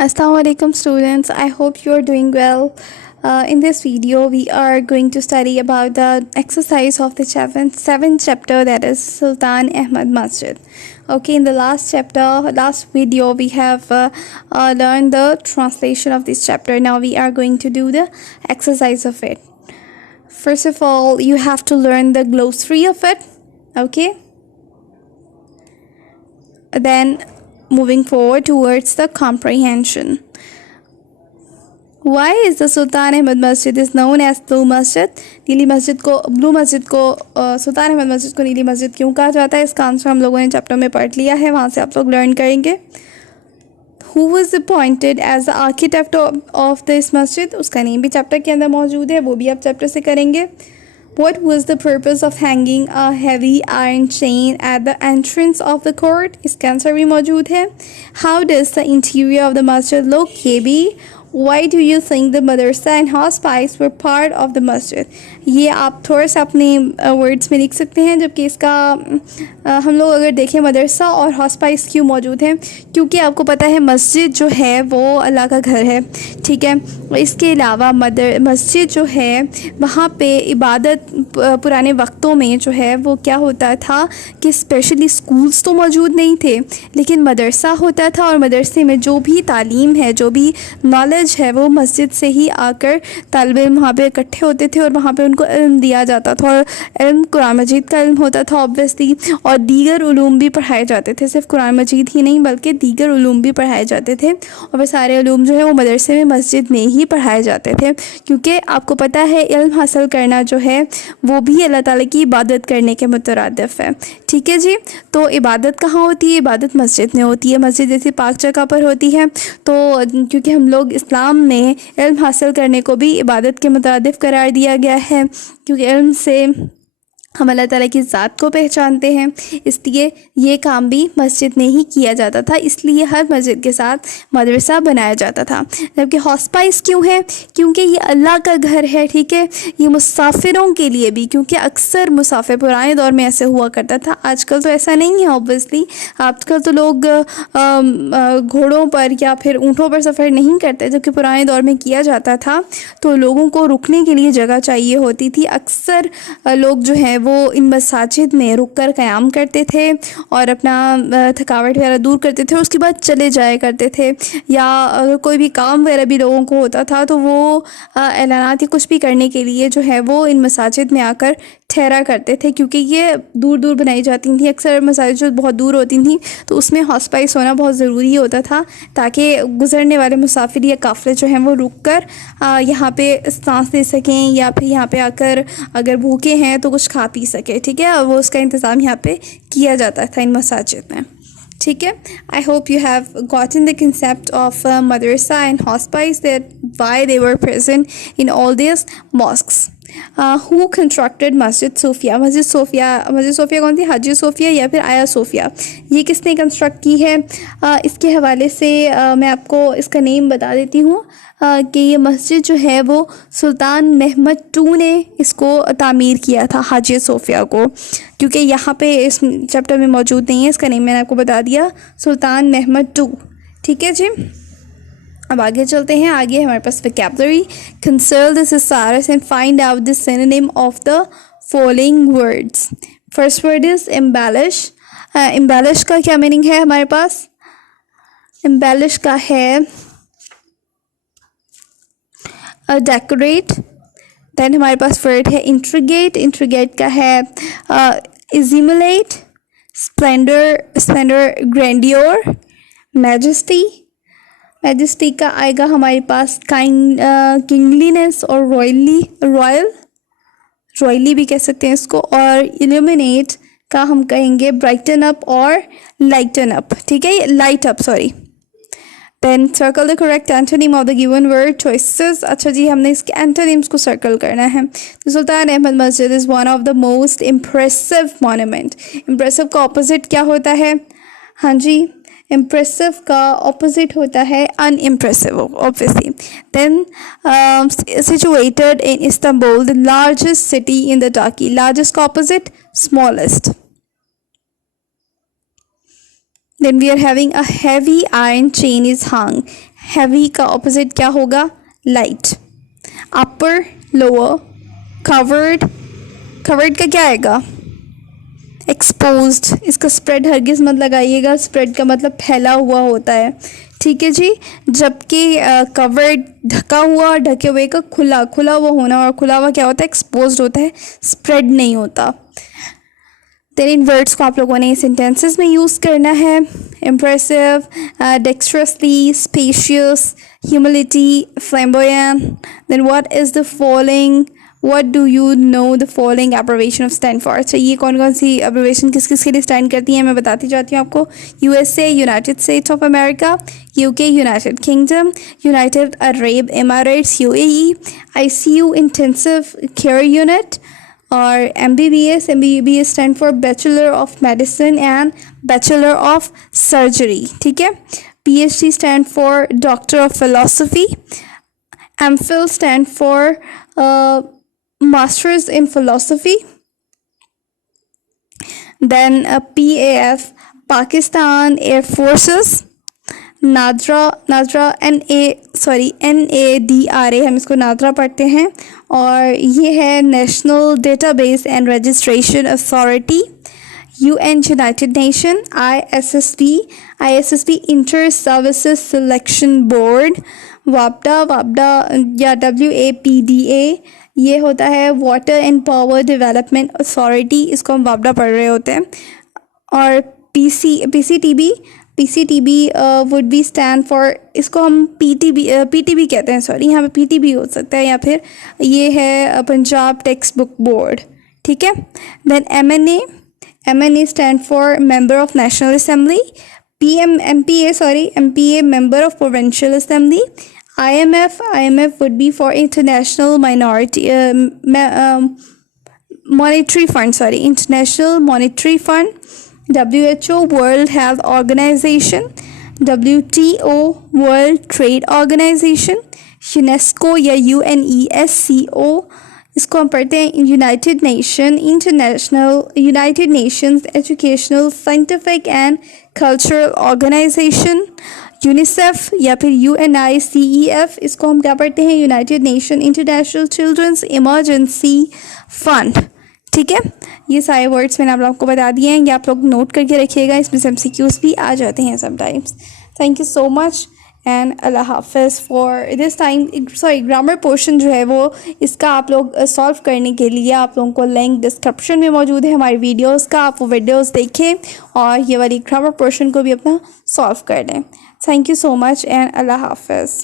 Assalamualaikum students, I hope you are doing well. In this video, we are going to study about the exercise of the seventh chapter, that is Sultan Ahmad Masjid. Okay, in the last video, we have learned the translation of this chapter. Now we are going to do the exercise of it. First of all, you have to learn the glossary of it. Okay, then moving forward towards the comprehension. Why is the Sultan Ahmad Masjid is known as Blue Masjid? नीली मस्जिद को blue मस्जिद को सुल्तान अहमद मस्जिद को नीली मस्जिद क्यों कहा जाता है? इसका आंसर हम लोगों ने चैप्टर में पढ़ लिया है, वहाँ से आप लोग लर्न करेंगे. Who was appointed as the architect of this masjid? उसका नेम भी चैप्टर के अंदर मौजूद है, वो भी आप चैप्टर से करेंगे. What was the purpose of hanging a heavy iron chain at the entrance of the court? इसका आंसर भी मौजूद है. How does the interior of the masjid look? ये भी. Why do you think the madrasa and hospice were part of the masjid? ये आप थोड़ा सा अपने वर्ड्स में लिख सकते हैं, जबकि इसका हम लोग अगर देखें मदरसा और हॉस्पाइस क्यों मौजूद हैं, क्योंकि आपको पता है मस्जिद जो है वो अल्लाह का घर है, ठीक है. इसके अलावा मस्जिद जो है वहाँ पे इबादत पुराने वक्तों में जो है वो क्या होता था कि स्पेशली स्कूल्स तो मौजूद नहीं थे, लेकिन मदरसा होता था और मदरसे में जो भी तालीम है, जो भी नॉलेज है, वो मस्जिद से ही आकर तालिब इल्म वहाँ पे इकट्ठे होते थे और वहाँ पे उनको इल्म दिया जाता था. और इल्म कुरान मजीद का इल्म होता था ऑब्वियसली, और दीगर उलूम भी पढ़ाए जाते थे. सिर्फ कुरान मजीद ही नहीं बल्कि दीगर उलूम भी पढ़ाए जाते थे, और वह सारे उलूम जो है वो मदरसे में मस्जिद में ही पढ़ाए जाते थे, क्योंकि आपको पता है इल्म हासिल करना जो है वो भी अल्लाह ताला की इबादत करने के मुतरादिफ है. ठीक है जी. तो इबादत कहाँ होती है? इबादत मस्जिद में होती है. मस्जिद जैसी पाक जगह पर होती है. तो क्योंकि हम लोग इस्लाम में इल्म हासिल करने को भी इबादत के मुतरादिफ करार दिया गया है, क्योंकि इल्म से हम अल्लाह ताला की ज़ात को पहचानते हैं, इसलिए ये काम भी मस्जिद में ही किया जाता था. इसलिए हर मस्जिद के साथ मदरसा बनाया जाता था. जबकि हॉस्पाइस क्यों है? क्योंकि ये अल्लाह का घर है, ठीक है. ये मुसाफिरों के लिए भी, क्योंकि अक्सर मुसाफिर पुराने दौर में ऐसे हुआ करता था. आजकल तो ऐसा नहीं है ऑब्वियसली. आजकल तो लोग घोड़ों पर या फिर ऊँटों पर सफ़र नहीं करते, जबकि पुराने दौर में किया जाता था. तो लोगों को रुकने के लिए जगह चाहिए होती थी. अक्सर लोग जो है वो इन मसाजिद में रुक कर क़याम करते थे और अपना थकावट वगैरह दूर करते थे, उसके बाद चले जाया करते थे. या अगर कोई भी काम वगैरह भी लोगों को होता था तो वो ऐलानात या कुछ भी करने के लिए जो है वो इन मसाजिद में आकर ठहरा करते थे, क्योंकि ये दूर दूर बनाई जाती थी. अक्सर मसाजिद जो बहुत दूर होती थी तो उसमें हॉस्पाइस होना बहुत ज़रूरी होता था, ताकि गुज़रने वाले मुसाफिर या काफ़िले जो हैं वो रुक कर यहाँ पे सांस ले सकें, या फिर यहाँ पे आकर अगर भूखे हैं तो कुछ खा पी सके, ठीक है. वो उसका इंतज़ाम यहाँ पे किया जाता था इन मसाजिद में, ठीक है. I hope you have gotten the concept of madrasa and hospice, that why they were present in all this mosques. Who constructed Masjid Sophia? मस्जिद सोफ़िया कौन थी? हाजी सोफ़िया या फिर आया सोफ़िया? ये किसने कंस्ट्रक्ट की है? इसके हवाले से मैं आपको इसका नेम बता देती हूँ कि ये मस्जिद जो है वो सुल्तान महमद टू ने इसको तामीर किया था, हाजी सोफ़िया को. क्योंकि यहाँ पे इस चैप्टर में मौजूद नहीं है, इसका नेम मैंने आपको बता दिया, सुल्तान महमद टू. ठीक है जी. अब आगे चलते हैं. आगे हमारे पास vocabulary. Consult the thesaurus and find out the synonym of the following words. First word is embellish. Embellish का क्या मीनिंग है हमारे पास? एम्बेलिश का है डेकोरेट. देन हमारे पास वर्ड है इंट्रीगेट. इंट्रीगेट का है इजिमुलेट. Splendor grandeur. मैजेस्टी. मैजेस्टी का आएगा हमारे पास किंगलीनेस और रॉयली भी कह सकते हैं इसको. और इल्यूमिनेट का हम कहेंगे ब्राइटन अप और लाइटन अप, ठीक है. Light up, sorry. Then circle the correct antonym of the given word choices. अच्छा जी, हमने इसके एंटोनिम्स को सर्कल करना है. सुल्तान अहमद मस्जिद is one of the most impressive monument. Impressive का ऑपोजिट क्या होता है? हाँ जी, इम्प्रेसिव का ऑपोजिट होता है unimpressive obviously. Then situated in Istanbul, the largest city in the Turkey. Largest का opposite smallest. Then we are having a heavy iron chain is hung. Heavy का ऑपोजिट क्या होगा? Light. Upper, lower, covered, covered का क्या आएगा? Exposed. इसका spread हरगिज मत लगाइएगा, स्प्रेड का मतलब फैला हुआ होता है, ठीक है जी। जबकि कवर्ड ढका हुआ, ढके हुए का खुला, खुला हुआ होना, और खुला हुआ क्या होता है? एक्सपोज्ड होता है, स्प्रेड नहीं होता। देन इन वर्ड्स को आप लोगों ने सेंटेंसेस में यूज़ करना है। Impressive, dexterously, spacious, humility, flamboyant. Then what is the following, what do you know the following abbreviation of stand for. अच्छा, ये कौन कौन सी एब्रिविएशन किस किस के लिए स्टैंड करती हैं मैं बताती जाती हूँ आपको। USA, United States of America. UK, United Kingdom. United Arab Emirates, UAE. ICU, intensive care unit. और MBBS stand for bachelor of medicine and bachelor of surgery, ठीक है। PhD stand for doctor of philosophy. MPhil stand for masters in philosophy. Then PAF, Pakistan air forces. NADRA NADRA, हम इसको नादरा पढ़ते हैं, और ये है national database and registration authority. UN, United Nation. ISSB inter services selection board. वापडा या WAPDA, ये होता है water and power development authority, इसको हम वापडा पढ़ रहे होते हैं। और PCTB would be stand for, इसको हम PTB कहते हैं, सॉरी, यहाँ पे PTB हो सकता है, या फिर ये है पंजाब टेक्स्ट बुक बोर्ड, ठीक है। Then MNA stand for member of national assembly. MPA member of provincial assembly. IMF would be for international monetary fund. WHO, World Health Organization. WTO, World Trade Organization. UNESCO या UNESCO, इसको हम पढ़ते हैं United Nations Educational, Scientific and Cultural Organization. UNICEF या फिर UNICEF, इसको हम क्या पढ़ते हैं? United Nation International Children's Emergency Fund, ठीक है। ये सारे वर्ड्स मैंने आप लोगों को बता दिए हैं, ये आप लोग नोट करके रखिएगा, इसमें से MCQs भी आ जाते हैं sometimes. Thank you so much and अल्लाह हाफिज़ for this time. Grammar portion जो है वो, इसका आप लोग सॉल्व करने के लिए आप लोगों को लिंक डिस्क्रिप्शन में मौजूद है हमारी वीडियोस का, आप वो वीडियोस देखें और ये वाली ग्रामर पोर्शन को भी अपना सॉल्व कर दें। Thank you so much and अल्लाह हाफिज़।